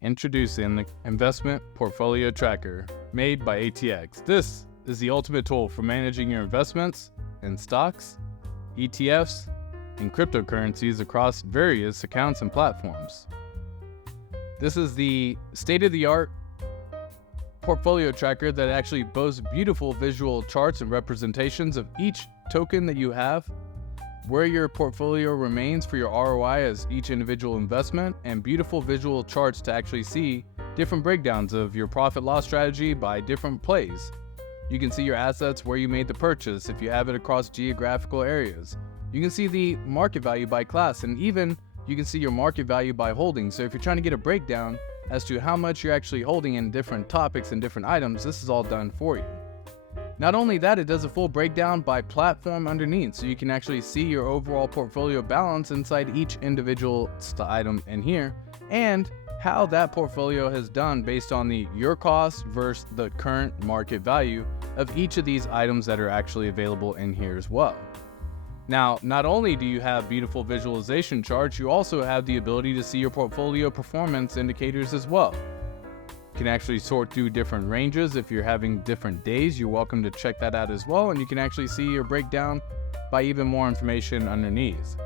Introducing the Investment Portfolio Tracker made by ATX. This is the ultimate tool for managing your investments in stocks, ETFs, and cryptocurrencies across various accounts and platforms. This is the state-of-the-art portfolio tracker that actually boasts beautiful visual charts and representations of each token that you have, where your portfolio remains for your ROI as each individual investment, and beautiful visual charts to actually see different breakdowns of your profit loss strategy by different plays. You can see your assets, where you made the purchase, if you have it across geographical areas. You can see the market value by class, and even you can see your market value by holding. So if you're trying to get a breakdown as to how much you're actually holding in different topics and different items, this is all done for you. Not only that, it does a full breakdown by platform underneath, so you can actually see your overall portfolio balance inside each individual item in here, and how that portfolio has done based on your cost versus the current market value of each of these items that are actually available in here as well. Now, not only do you have beautiful visualization charts, you also have the ability to see your portfolio performance indicators as well. You can actually sort through different ranges. If you're having different days, you're welcome to check that out as well, and you can actually see your breakdown by even more information underneath.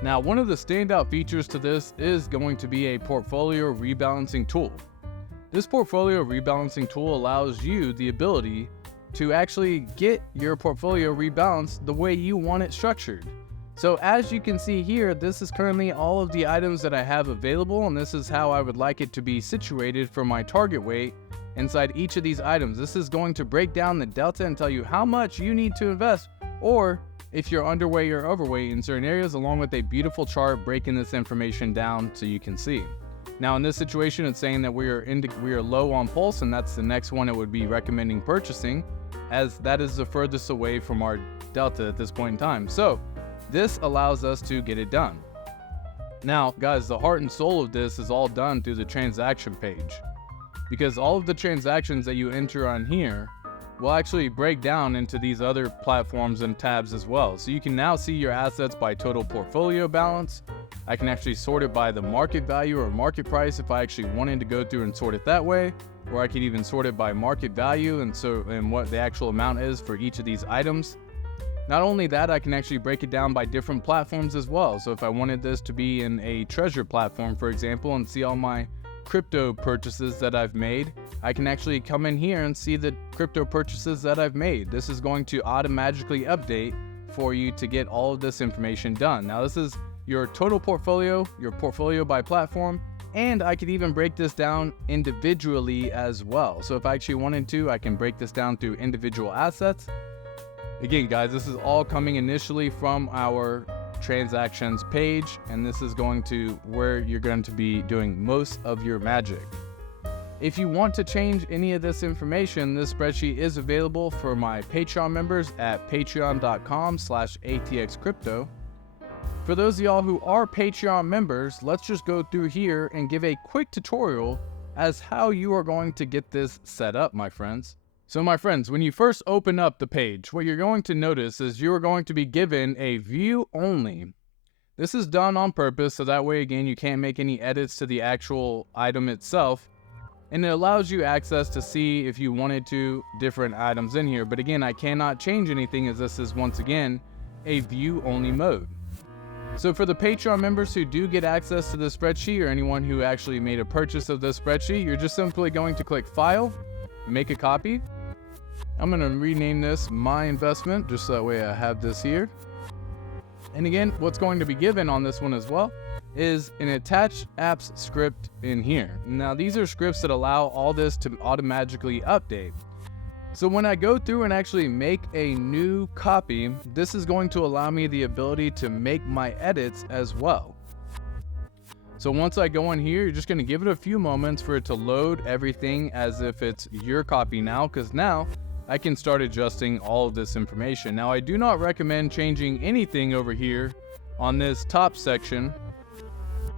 Now, one of the standout features to this is going to be a portfolio rebalancing tool. This portfolio rebalancing tool allows you the ability to actually get your portfolio rebalanced the way you want it structured. So as you can see here, this is currently all of the items that I have available, and this is how I would like it to be situated for my target weight inside each of these items. This is going to break down the delta and tell you how much you need to invest, or if you're underweight or overweight in certain areas, along with a beautiful chart breaking this information down so you can see. Now in this situation, it's saying that we are low on pulse, and that's the next one it would be recommending purchasing, as that is the furthest away from our delta at this point in time. So this allows us to get it done. Now, guys, the heart and soul of this is all done through the transaction page, because all of the transactions that you enter on here will actually break down into these other platforms and tabs as well. So you can now see your assets by total portfolio balance. I can actually sort it by the market value or market price if I actually wanted to go through and sort it that way, or I could even sort it by market value and what the actual amount is for each of these items. Not only that, I can actually break it down by different platforms as well. So if I wanted this to be in a treasure platform, for example, and see all my crypto purchases that I've made, I can actually come in here and see the crypto purchases that I've made. This is going to automatically update for you to get all of this information done. Now this is your total portfolio, your portfolio by platform, and I could even break this down individually as well. So if I actually wanted to, I can break this down through individual assets. Again, guys, this is all coming initially from our transactions page, and this is going to where you're going to be doing most of your magic. If you want to change any of this information, this spreadsheet is available for my Patreon members at patreon.com/atxcrypto. For those of y'all who are Patreon members, let's just go through here and give a quick tutorial as how you are going to get this set up, my friends. So my friends, when you first open up the page, what you're going to notice is you are going to be given a view only. This is done on purpose, so that way, again, you can't make any edits to the actual item itself. And it allows you access to see, if you wanted to, different items in here. But again, I cannot change anything, as this is, once again, a view only mode. So for the Patreon members who do get access to the spreadsheet, or anyone who actually made a purchase of this spreadsheet, you're just simply going to click File, make a copy. I'm going to rename this My Investment, just so that way I have this here. And again, what's going to be given on this one as well is an attached apps script in here. Now, these are scripts that allow all this to automatically update. So when I go through and actually make a new copy, this is going to allow me the ability to make my edits as well. So once I go in here, you're just going to give it a few moments for it to load everything as if it's your copy now, because now I can start adjusting all of this information. Now, I do not recommend changing anything over here on this top section.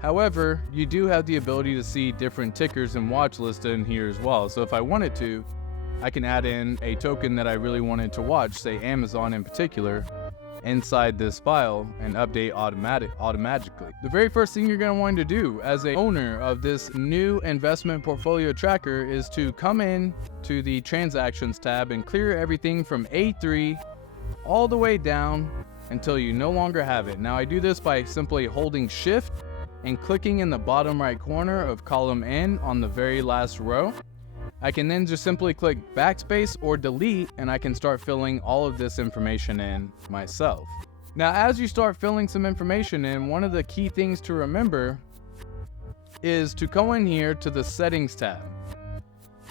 However, you do have the ability to see different tickers and watch lists in here as well. So if I wanted to, I can add in a token that I really wanted to watch, say Amazon in particular, inside this file and update automatically. The very first thing you're going to want to do as a owner of this new investment portfolio tracker is to come in to the transactions tab and clear everything from A3 all the way down until you no longer have it. Now I do this by simply holding shift and clicking in the bottom right corner of column N on the very last row. I can then just simply click backspace or delete, and I can start filling all of this information in myself. Now, as you start filling some information in, one of the key things to remember is to go in here to the settings tab.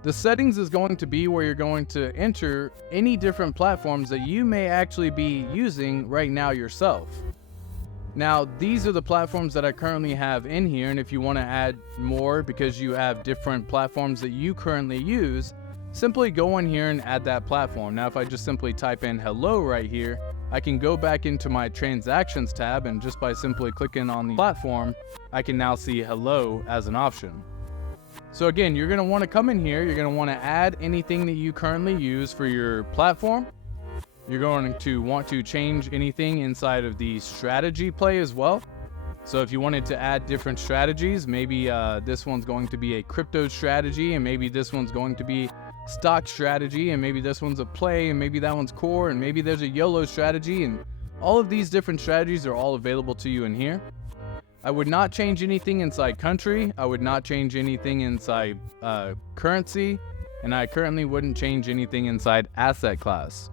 The settings is going to be where you're going to enter any different platforms that you may actually be using right now yourself. Now, these are the platforms that I currently have in here, and if you want to add more because you have different platforms that you currently use, simply go in here and add that platform. Now, if I just simply type in hello right here, I can go back into my transactions tab, and just by simply clicking on the platform, I can now see hello as an option. So again, you're going to want to come in here, you're going to want to add anything that you currently use for your platform. You're going to want to change anything inside of the strategy play as well. So if you wanted to add different strategies, maybe this one's going to be a crypto strategy, and maybe this one's going to be stock strategy, and maybe this one's a play, and maybe that one's core, and maybe there's a YOLO strategy, and all of these different strategies are all available to you in here. I would not change anything inside country. I would not change anything inside currency, and I currently wouldn't change anything inside asset class.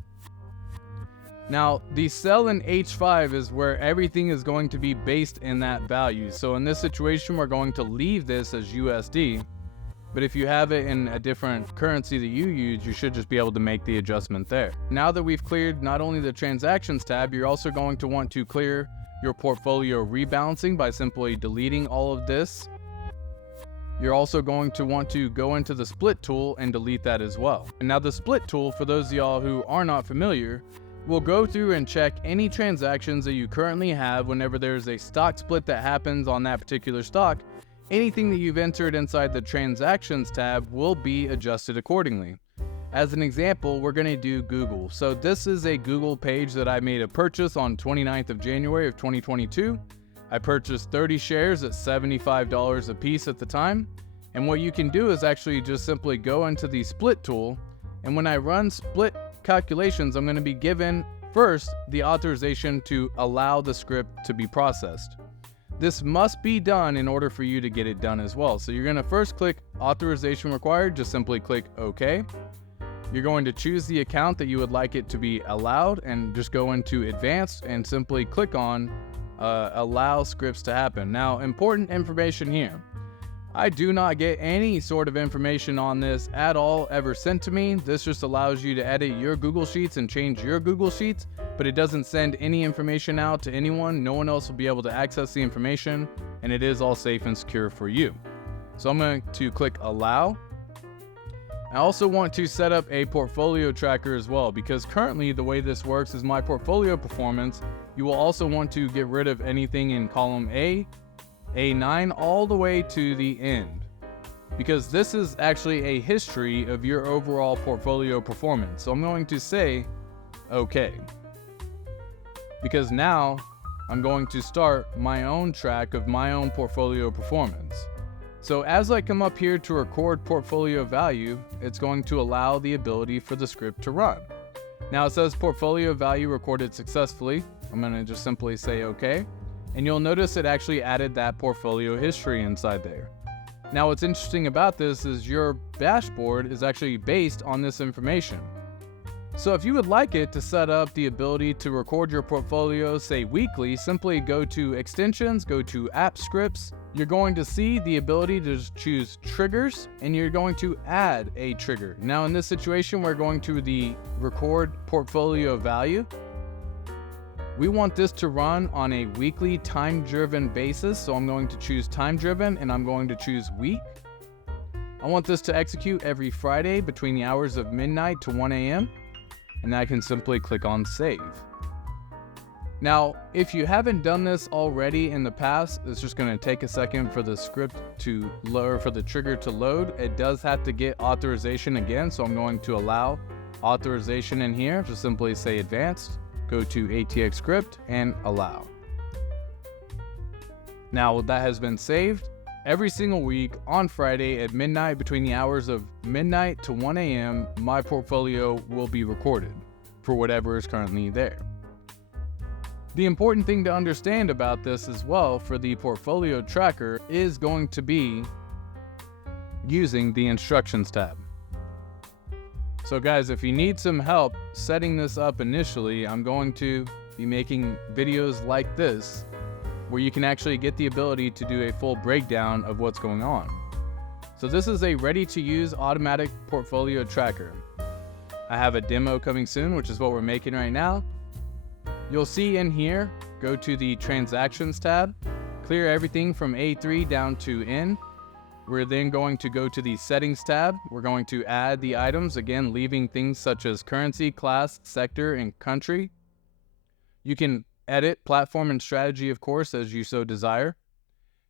Now, the sell in H5 is where everything is going to be based in that value. So in this situation, we're going to leave this as USD. But if you have it in a different currency that you use, you should just be able to make the adjustment there. Now that we've cleared not only the transactions tab, you're also going to want to clear your portfolio rebalancing by simply deleting all of this. You're also going to want to go into the split tool and delete that as well. And now the split tool, for those of y'all who are not familiar, we'll go through and check any transactions that you currently have whenever there's a stock split that happens on that particular stock. Anything that you've entered inside the transactions tab will be adjusted accordingly. As an example, we're going to do Google. So this is a Google page that I made a purchase on 29th of January of 2022. I purchased 30 shares at $75 a piece at the time. And what you can do is actually just simply go into the split tool. And when I run split calculations, I'm going to be given first the authorization to allow the script to be processed. This must be done in order for you to get it done as well. So you're going to first click authorization required, just simply click OK. You're going to choose the account that you would like it to be allowed and just go into advanced and simply click on allow scripts to happen. Now, important information here. I do not get any sort of information on this at all ever sent to me. This just allows you to edit your Google Sheets and change your Google Sheets, but it doesn't send any information out to anyone. No one else will be able to access the information, and it is all safe and secure for you. So I'm going to click allow. I also want to set up a portfolio tracker as well, because currently the way this works is my portfolio performance. You will also want to get rid of anything in column A, A9 all the way to the end, because this is actually a history of your overall portfolio performance. So I'm going to say OK, because now I'm going to start my own track of my own portfolio performance. So as I come up here to record portfolio value, it's going to allow the ability for the script to run. Now it says portfolio value recorded successfully. I'm going to just simply say OK. And you'll notice it actually added that portfolio history inside there. Now what's interesting about this is your dashboard is actually based on this information. So if you would like it to set up the ability to record your portfolio, say weekly, simply go to extensions, go to app scripts. You're going to see the ability to choose triggers, and you're going to add a trigger. Now in this situation, we're going to the record portfolio value. We want this to run on a weekly time-driven basis, so I'm going to choose time-driven and I'm going to choose week. I want this to execute every Friday between the hours of midnight to 1 a.m. and I can simply click on save. Now, if you haven't done this already in the past, it's just going to take a second for the script to load, for the trigger to load. It does have to get authorization again, so I'm going to allow authorization in here. Just simply say advanced. go to ATX Script and allow. Now that has been saved. Every single week on Friday at midnight, between the hours of midnight to 1 a.m., my portfolio will be recorded for whatever is currently there. The important thing to understand about this as well for the portfolio tracker is going to be using the instructions tab. So guys, if you need some help setting this up initially, I'm going to be making videos like this where you can actually get the ability to do a full breakdown of what's going on. So this is a ready-to-use automatic portfolio tracker. I have a demo coming soon, which is what we're making right now. You'll see in here, go to the Transactions tab, clear everything from A3 down to N. We're then going to go to the Settings tab. We're going to add the items, again, leaving things such as currency, class, sector, and country. You can edit platform and strategy, of course, as you so desire.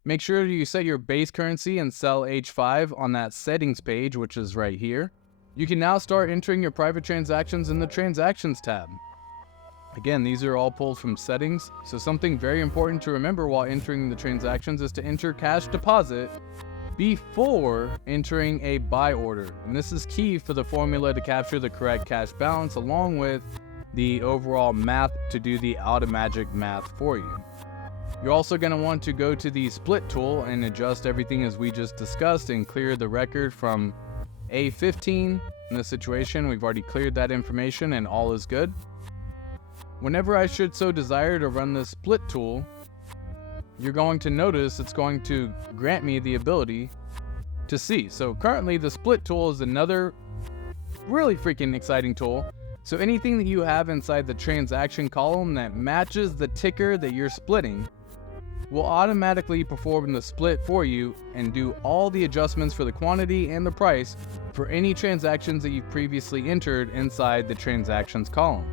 Make sure you set your base currency and cell H5 on that settings page, which is right here. You can now start entering your private transactions in the Transactions tab. Again, these are all pulled from settings, so something very important to remember while entering the transactions is to enter cash deposit before entering a buy order. And this is key for the formula to capture the correct cash balance, along with the overall math to do the automatic math for you. You're also going to want to go to the split tool and adjust everything as we just discussed and clear the record from A15. In this situation, we've already cleared that information and all is good. Whenever I should so desire to run the split tool, you're going to notice it's going to grant me the ability to see. So currently the split tool is another really freaking exciting tool. So anything that you have inside the transaction column that matches the ticker that you're splitting will automatically perform the split for you and do all the adjustments for the quantity and the price for any transactions that you've previously entered inside the transactions column.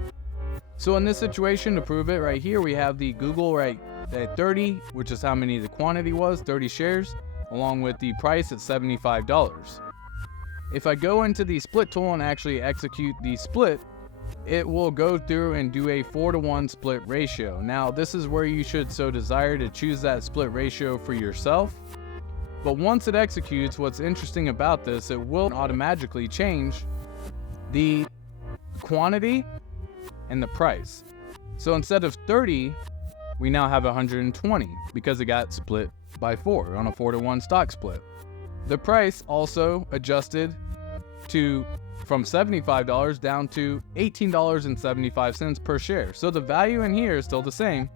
So in this situation, to prove it right here, we have the Google right at 30, which is how many the quantity was, 30 shares, along with the price at $75. If I go into the split tool and actually execute the split, it will go through and do a 4-to-1 split ratio. Now, this is where you should so desire to choose that split ratio for yourself. But once it executes, what's interesting about this, it will automatically change the quantity and the price. So instead of 30, we now have 120 because it got split by 4 on a 4-to-1 stock split. The price also adjusted from $75 down to $18.75 per share. So the value in here is still the same,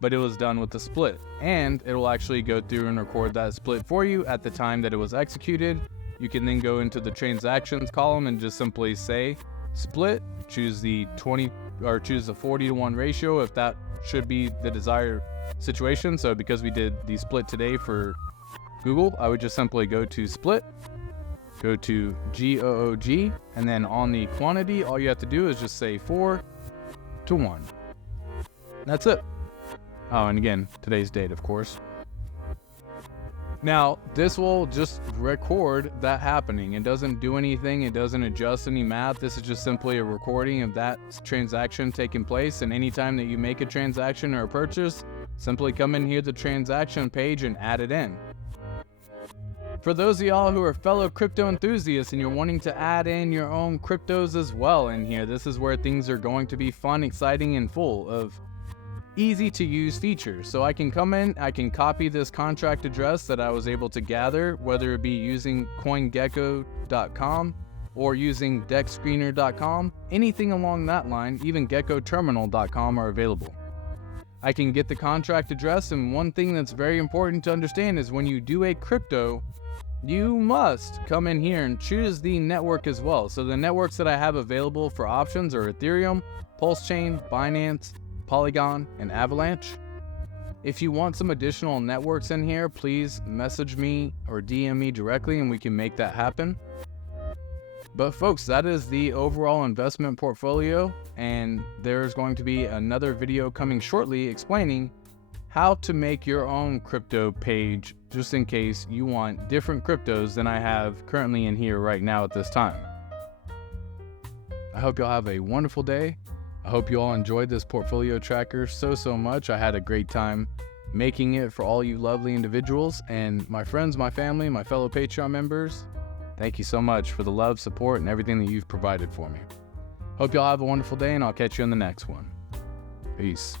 but it was done with the split. And it will actually go through and record that split for you at the time that it was executed. You can then go into the transactions column and just simply say split, choose the 40-to-1 ratio if that should be the desired situation. So because we did the split today for Google, I would just simply go to split, go to GOOG, and then on the quantity, all you have to do is just say 4-to-1. That's it. Oh, and again, today's date, of course. Now, this will just record that happening. It doesn't do anything. It doesn't adjust any math. This is just simply a recording of that transaction taking place. And anytime that you make a transaction or a purchase, simply come in here to the transaction page and add it in. For those of y'all who are fellow crypto enthusiasts and you're wanting to add in your own cryptos as well in here, this is where things are going to be fun, exciting, and full of easy to use features. So I can come in, I can copy this contract address that I was able to gather, whether it be using CoinGecko.com or using DexScreener.com, anything along that line, even GeckoTerminal.com are available. I can get the contract address, and one thing that's very important to understand is when you do a crypto, you must come in here and choose the network as well. So the networks that I have available for options are Ethereum, PULSECHAIN, Binance, Polygon, and Avalanche. If you want some additional networks in here, please message me or DM me directly and we can make that happen. But folks, that is the overall investment portfolio, and there's going to be another video coming shortly explaining how to make your own crypto page just in case you want different cryptos than I have currently in here right now at this time. I hope y'all have a wonderful day. I hope you all enjoyed this portfolio tracker so much. I had a great time making it for all you lovely individuals and my friends, my family, my fellow Patreon members. Thank you so much for the love, support, and everything that you've provided for me. Hope y'all have a wonderful day, and I'll catch you in the next one. Peace.